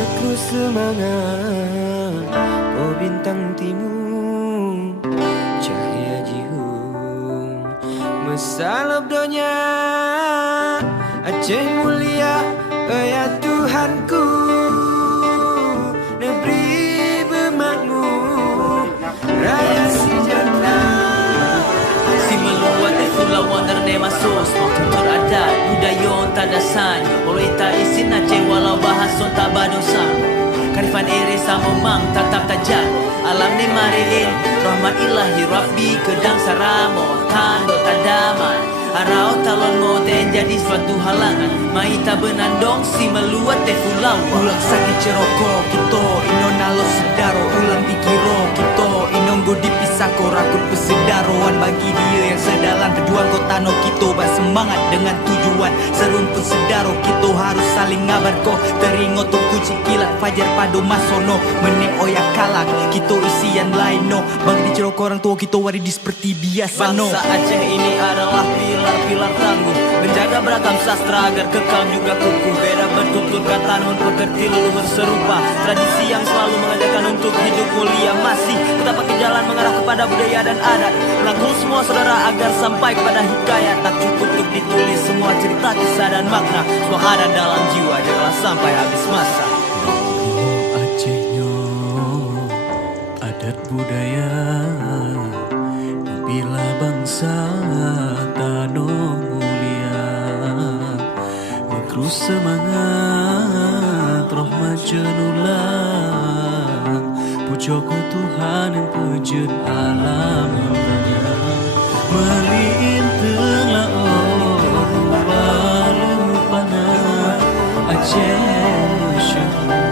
Aku semangat, oh bintang timur, cahaya jihung, mesalab donya, Aceh mulia, ya Tuhanku, negeri bermakmur, raya sejahtera. Si meluat Sulawang ternai masuk tutur adat budaya tak dasan boleh tak isin Aceh walau bahason tak badosa karifan ere sama mang tatap tajam alam ni mariin rahmat ilahi rabbi kedang saramo tando tadaman arau talon mo ten jadi suatu halangan mai tak benandong si meluat Sulawang ulang sakit ceroko kita inon nalo sedaro ulang dikiro kita inon go dipisah ko rakut pesedaroan bagi dia yang sedalan perjuang kota no kita bersemangat dengan tujuan serumpun sedaro kita harus saling ngabar ko teringo tunggu cikilat fajar padu masono menek oyak kalak kita isian lain no bagi di ceroko orang tua kita wari di seperti biasa no. Bangsa Aceh ini adalah pilar-pilar tangguh menjaga beragam sastra agar kekal juga kukuh beda bertutur kata namun pekerti leluhur serupa tradisi yang selalu mengajarkan untuk hidup mulia masih tetap pakai jalan mengarah kepada budaya dan adat merangkul semua saudara agar sampai kepada hikayat tak cukup untuk ditulis semua cerita kisah dan makna semua ada dalam jiwa janganlah sampai habis masa. Acehnya adat budaya bila bangsa tanah mulia terus semangat rahmat jenulang puja ke Tuhan yang pujen alam meliin telah oh lupa Aceh